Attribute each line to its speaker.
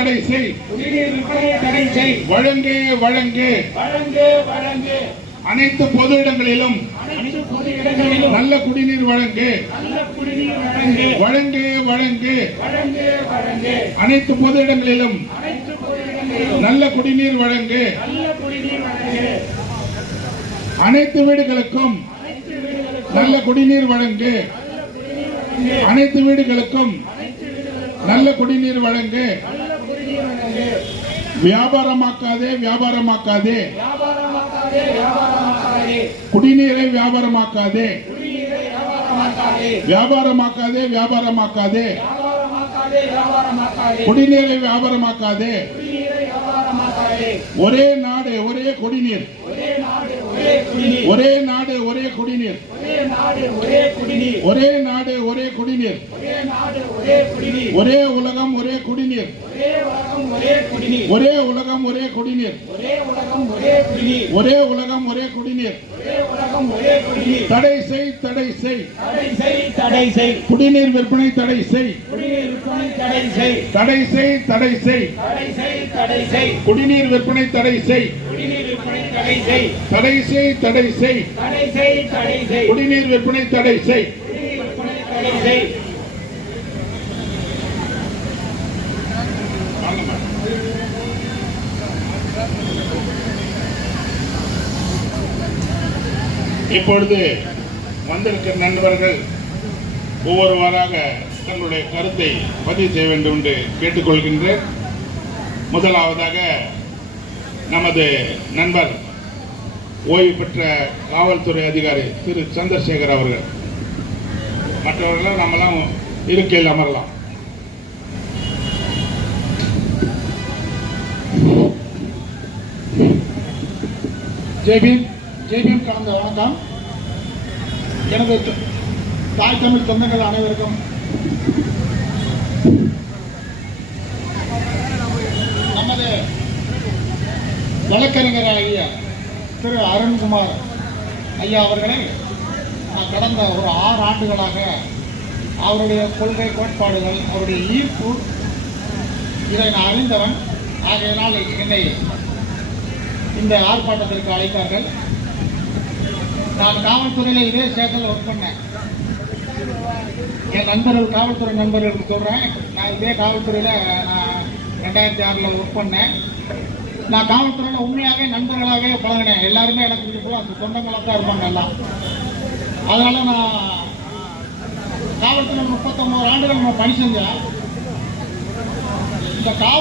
Speaker 1: தடை செய்.
Speaker 2: குடிநீர் விற்பனையை தடை செய்.
Speaker 1: வழங்கு வழங்கு.
Speaker 2: வழங்கு வழங்கு.
Speaker 1: அனைத்து பொது இடங்களிலும் நல்ல குடிநீர் வழங்கு.
Speaker 2: வழங்கு.
Speaker 1: வழங்கு அனைத்து பொது இடங்களிலும் நல்ல குடிநீர் வழங்கு. அனைத்து வீடுகளுக்கும் நல்ல குடிநீர் வழங்கு. அனைத்து வீடுகளுக்கும் நல்ல குடிநீர் வழங்கு. வியாபாரமாக்காதே வியாபாரமாக்காதே. குடிநீரை வியாபாரமாக்காதே.
Speaker 2: வியாபாரமாக்காதே.
Speaker 1: வியாபாரமாக்காதே குடிநீரை வியாபாரமாக்காதே. ஒரே நாடு ஒரே குடிநீர்.
Speaker 2: ஒரே நாடு ஒரே குடிநீர்
Speaker 1: ஒரே நாடு ஒரே குடிநீர்
Speaker 2: ஒரே நாடு ஒரே குடிநீர்
Speaker 1: ஒரே நாடு குடிநீர் உலகம் ஒரே குடிநீர்
Speaker 2: ஒரே உலகம் ஒரே குடிநீர்
Speaker 1: ஒரே உலகம் ஒரே குடிநீர்
Speaker 2: ஒரே உலகம் ஒரே குடிநீர்
Speaker 1: ஒரே உலகம் ஒரே குடிநீர்
Speaker 2: ஒரே உலகம் ஒரே குடிநீர்
Speaker 1: தடை செய் தடை செய்
Speaker 2: தடை செய் தடை செய்
Speaker 1: குடிநீர் விற்பனை தடை செய்
Speaker 2: குடிநீர் விற்பனை தடை செய்
Speaker 1: தடை செய் தடை செய்
Speaker 2: தடை செய் தடை செய்
Speaker 1: குடிநீர் விற்பனை தடை செய்
Speaker 2: குடிநீர் தடை செய்
Speaker 1: தடை செய் குடிநீர் விற்பனை தடை செய். இப்பொழுது வந்திருக்கிற நண்பர்கள் ஒவ்வொருவராக தங்களுடைய கருத்தை பதிவு செய்ய வேண்டும் என்று கேட்டுக்கொள்கின்றேன். முதலாவதாக நமது நண்பர் ஓய்வு பெற்ற காவல்துறை அதிகாரி திரு. சந்திரசேகர் அவர்கள். மற்றவர்கள் நம்மெல்லாம் இருக்கையில் அமரலாம்.
Speaker 3: ஜெய்பீம் ஜெய்பீம் கலந்த வணக்கம். எனது தாய் தமிழ் சொந்தங்கள் அனைவருக்கும் நமது வழக்கறிஞராகிய திரு அருண்குமார் ஐயா அவர்களை நான் கடந்த ஒரு ஆறு ஆண்டுகளாக அவருடைய கொள்கை கோட்பாடுகள் அவருடைய ஈர்ப்பு இதை நான் அறிந்தவன். ஆகையினால் என்னை இந்த ஆர்ப்பாட்டத்திற்கு அழைத்தார்கள். நான் காவல்துறையில் இதே ஸ்டேஷனில் ஒர்க் பண்ணேன். என் நண்பர்கள் காவல்துறை நண்பர்களுக்கு சொல்கிறேன் நான் இதே காவல்துறையில் நான் ரெண்டாயிரத்தி ஆறில் ஒர்க் பண்ணேன். நான் காவல்துறையில் உண்மையாகவே நண்பர்களாகவே பழகினேன். எல்லாருமே எனக்கு இது அந்த சொந்தங்களாக தான் இருப்பாங்க எல்லாம். அதனால் நான் காவல்துறை முப்பத்தொன்பது ஆண்டுகள் நான் பணி செஞ்சேன். இந்த காவல்